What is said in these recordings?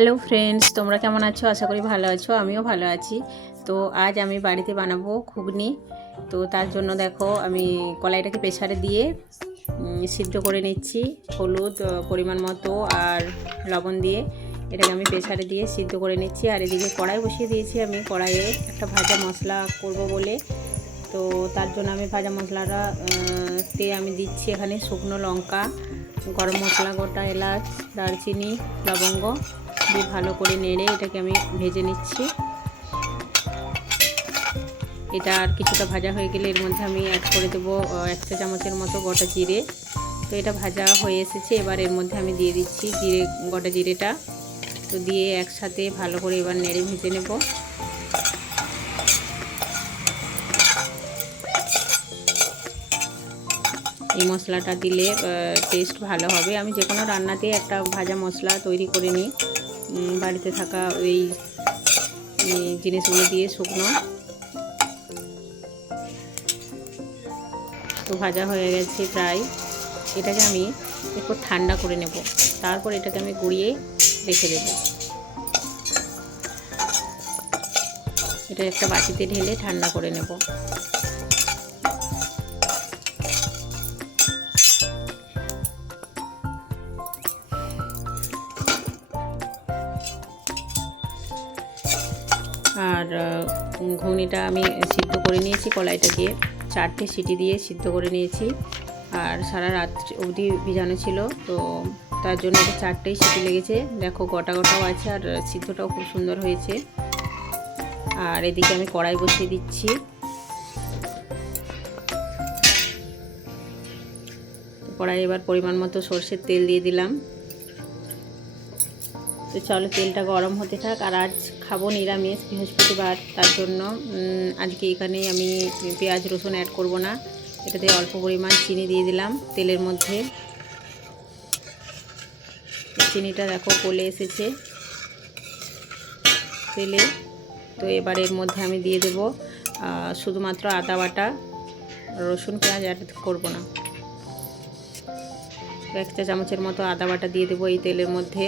Hello friends, তোমরা কেমন আছো? আশা করি ভালো আছো। আমিও ভালো আছি। তো আজ আমি বাড়িতে বানাবো ঘুগনি। তো তার জন্য দেখো আমি কলাইটাকে প্রেসারে দিয়ে সিদ্ধ করে নিচ্ছি। হলুদ পরিমাণ মতো আর লবণ দিয়ে এটাকে আমি প্রেসারে দিয়ে সিদ্ধ করে নিচ্ছি। আর এদিকে কড়াই বসিয়ে দিয়েছি আমি। কড়াইয়ে একটা ভাজা মশলা করব বলে, তো তার জন্য আমি ভাজা মশলাটা তে আমি দিচ্ছি এখানে শুকনো লঙ্কা, গরম মশলা, গোটা এলাচ, দারচিনি, লবঙ্গ দিয়ে ভালো করে নেড়ে এটাকে আমি ভেজে নিচ্ছি। এটা আর কিছুটা ভাজা হয়ে গেলে এর মধ্যে আমি অ্যাড করে দেবো 1 চা চামচের মতো গোটা জিরে। তো এটা ভাজা হয়ে এসেছে, এবার এর মধ্যে আমি দিয়ে দিচ্ছি গোটা জিরেটা। তো দিয়ে একসাথে ভালো করে এবার নেড়ে ভেজে নেব। এই মশলাটা দিলে টেস্ট ভালো হবে। আমি যে কোনো রান্নাতেই একটা ভাজা মশলা তৈরি করে নিই বাড়িতে থাকা ওই জিনিসগুলো দিয়ে শুকনো। তো ভাজা হয়ে গেছে প্রায়। এটাকে আমি একটু ঠান্ডা করে নেব, তারপর এটাকে আমি গুঁড়িয়ে রেখে দেব। এটা একটা বাটিতে ঢেলে ঠান্ডা করে নেব। আর ঘুগনিটা আমি সিদ্ধ করে নিয়েছি, কলাইটাকে 4টে সিটি দিয়ে সিদ্ধ করে নিয়েছি। আর সারা রাত অবধি ভিজানো ছিল, তো তার জন্য এটা 4টেই সিটি লেগেছে। দেখো গোটা গোটাও আছে আর সিদ্ধটাও খুব সুন্দর হয়েছে। আর এদিকে আমি কড়াই বসিয়ে দিচ্ছি। কড়াই এবার পরিমাণ মতো সরষের তেল দিয়ে দিলাম। তো চলো তেলটা গরম হতে থাক। আর আজ খাবো নিরামিষ, বৃহস্পতিবার, তার জন্য আজকে এখানে আমি পেঁয়াজ রসুন অ্যাড করব না। এটাতে অল্প পরিমাণ চিনি দিয়ে দিলাম তেলের মধ্যে। চিনিটা দেখো গলে এসেছে তেলে। তো এবার এর মধ্যে আমি দিয়ে দেব শুধুমাত্র আদা বাটা, রসুন পেঁয়াজ অ্যাড করব না। 1 চা চামচের মতো আদা বাটা দিয়ে দেবো এই তেলের মধ্যে।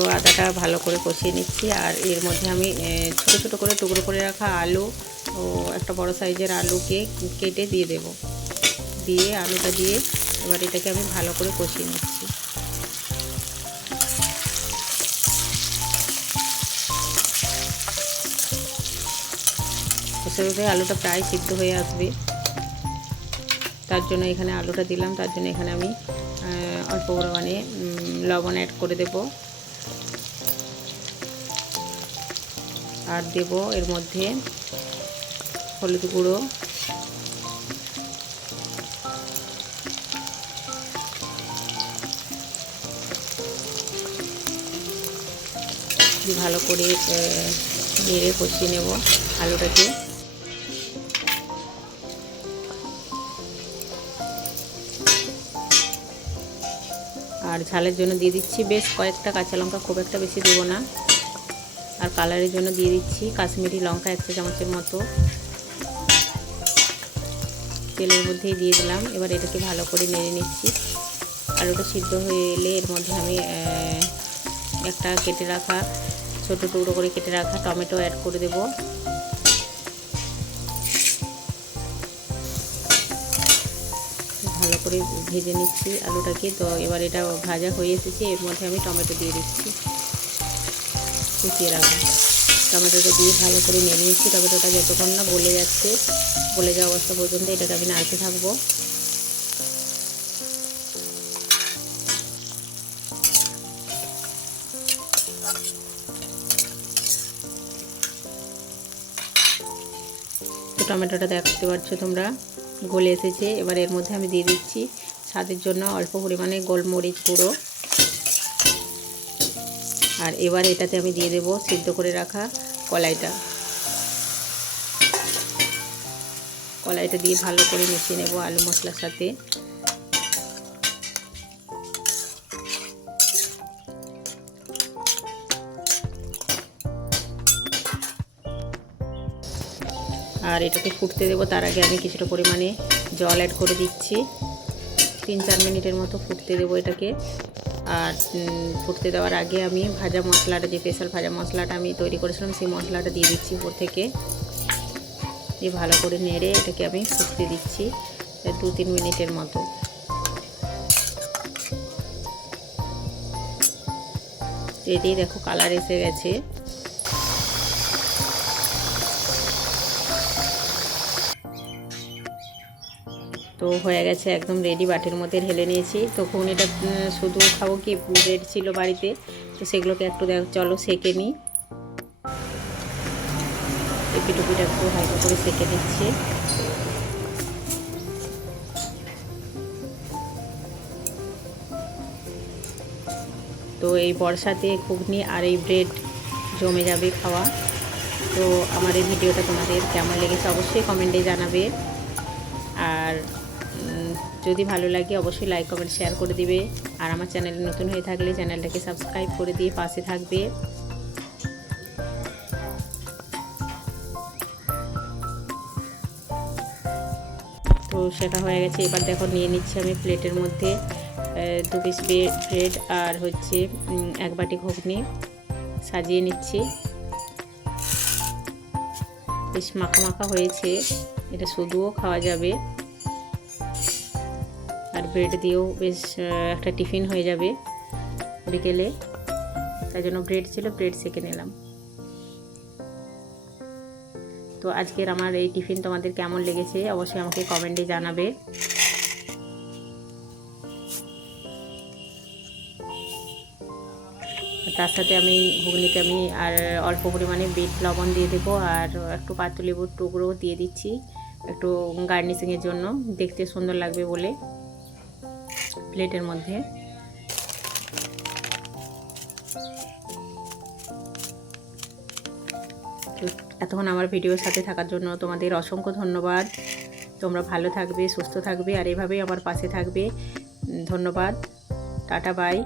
তো আদাটা ভালো করে কষিয়ে নিচ্ছি। আর এর মধ্যে আমি ছোট ছোট করে টুকরো করে রাখা আলু ও একটা বড় সাইজের আলুকে কেটে দিয়ে দেব। দিয়ে আলুটা দিয়ে এবার এটাকে আমি ভালো করে কষিয়ে নিচ্ছি। কষে কষে আলুটা প্রায় সিদ্ধ হয়ে আসবে, তার জন্য এখানে আলুটা দিলাম। তার জন্য এখানে আমি অল্প পরিমাণে লবণ অ্যাড করে দেব। আর দেব এর মধ্যে হলুদ গুঁড়ো, ভালো করে নেড়ে কষিয়ে নেব আলুটাকে। আর ঝালের জন্য দিয়ে দিচ্ছি বেশ কয়েকটা কাঁচা লঙ্কা, খুব একটা বেশি দেবো না। আর কালারের জন্য দিয়ে দিচ্ছি কাশ্মীরি লঙ্কা 1 চা চামচের মতো। তেলের মধ্যেই দিয়ে দিলাম। এবার এটাকে ভালো করে নেড়ে নিচ্ছি। আর ওটা সিদ্ধ হয়ে এলে এর মধ্যে আমি একটা কেটে রাখা ছোট টুকরো করে কেটে রাখা টমেটো অ্যাড করে দেব। ভালো করে ভেজে নিচ্ছি আলুটাকে। তো এবার এটা ভাজা হয়ে এসেছে, এর মধ্যে আমি টমেটো দিয়ে দিচ্ছি কুচিয়ে রাখা। টমেটোটা দিয়ে ভালো করে নেড়ে নিচ্ছি। টমেটোটা যতক্ষণ না গলে যাচ্ছে, গলে যাওয়া অবস্থা পর্যন্ত এটাকে আমি নাড়তে থাকবো। তো টমেটোটা দেখতে পাচ্ছ তোমরা গলে এসেছে। এবার এর মধ্যে আমি দিয়ে দিচ্ছি স্বাদের জন্য অল্প পরিমাণে গোলমরিচ গুঁড়ো। আর এবার এটাতে আমি দিয়ে দেব সিদ্ধ করে রাখা কলাইটা। কলাইটা দিয়ে ভালো করে মিশিয়ে নেব আলু মশলার সাথে। আর এটাকে ফুটতে দেবো তার আগে আমি কিছুটা পরিমাণে জল অ্যাড করে দিচ্ছি। 3-4 মিনিটের মতো ফুটতে দেবো এটাকে। আর ফুটতে দেওয়ার আগে আমি ভাজা মশলাটা, যে স্পেশাল ভাজা মশলাটা আমি তৈরি করেছিলাম, সেই মশলাটা দিয়ে দিচ্ছি উপর থেকে। দিয়ে ভালো করে নেড়ে এটাকে আমি ফুটতে দিচ্ছি 2-3 মিনিটের মতো। এটাই দেখো কালার এসে গেছে। তো হয়ে গেছে, একদম রেডি। বাটির মধ্যে ঢেলে নিয়েছি। তো ঘুগনিটা শুধু খাবো কি, ব্রেড ছিল বাড়িতে, তো সেগুলোকে একটু চলো সেঁকে নিই। পিঠুপিটা একটু হালকা করে সেঁকে দিচ্ছি। তো এই বর্ষাতে ঘুগনি আর এই ব্রেড জমে যাবে খাওয়া। তো আমার এই ভিডিওটা তোমাদের কেমন লেগেছে অবশ্যই কমেন্টে জানাবে। আর যদি ভালো লাগে অবশ্যই লাইক কমেন্ট শেয়ার করে দিবে। আর আমার চ্যানেলে নতুন হয়ে থাকলে চ্যানেলটাকে সাবস্ক্রাইব করে দিয়ে পাশে থাকবে। তো সেটা হয়ে গেছে। এবার দেখো নিয়ে নিচ্ছি আমি প্লেটের মধ্যে 2 পিস ব্রেড আর হচ্ছে 1 বাটি ঘুগনি সাজিয়ে নিচ্ছি। বেশ মাখা মাখা হয়েছে, এটা শুধুও খাওয়া যাবে আর ব্রেড দিয়েও বেশ একটা টিফিন হয়ে যাবে বিকেলে। তাই জন্য ব্রেড ছিল, ব্রেড সেঁকে নিলাম। তো আজকের আমার এই টিফিন তোমাদের কেমন লেগেছে অবশ্যই আমাকে কমেন্টে জানাবে। তার সাথে আমি ঘুগনিতে আমি আর অল্প পরিমাণে বিট লবণ দিয়ে দেবো আর একটু পাতিলেবুর টুকরো দিয়ে দিচ্ছি একটু গার্নিশিংয়ের জন্য, দেখতে সুন্দর লাগবে বলে প্লেটের মধ্যে। তো এতক্ষণ আমার ভিডিওর সাথে থাকার জন্য তোমাদের অসংখ্য ধন্যবাদ। তোমরা ভালো থাকবে, সুস্থ থাকবে আর এভাবেই আমার পাশে থাকবে। ধন্যবাদ, টাটা, বাই।